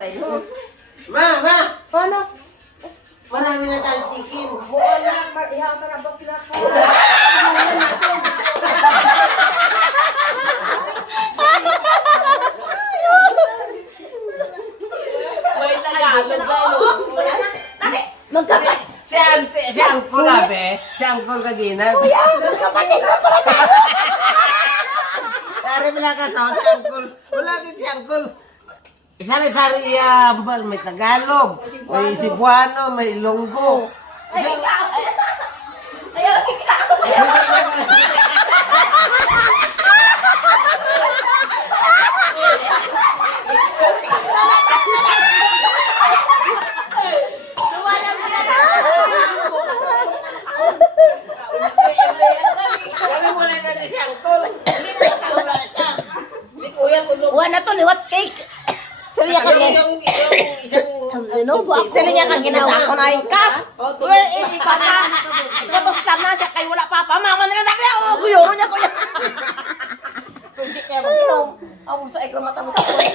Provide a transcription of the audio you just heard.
Ma! Paano? Marami na tayong chicken. Buwan na, ihang ka na ba pinako? May nag-aalog. Magkapat! Si Uncle Abe, si Uncle Kaginag. Kuya! Magkapatid mo para tayo! Dari bilang kasama si Uncle. Wala din si Uncle. Sari-sari yambal, may Tagalog, may Cebuano, may Ilonggo. Ay, ikaw! Ayaw, ikaw! Wala mo na natin si Uncle. Wala siya. Si Kuya tulog. Buwan na to, liwat cake! Sali niya kang Sali niya kang ginasa ko na yung kas! Where is si Papa? Katustan na siya kay wala Papa. Mama nila na kaya! Oh, kuyoro niya kuya! Hindi kaya mag-inom. Awon sa ikro mata mo sa kuya.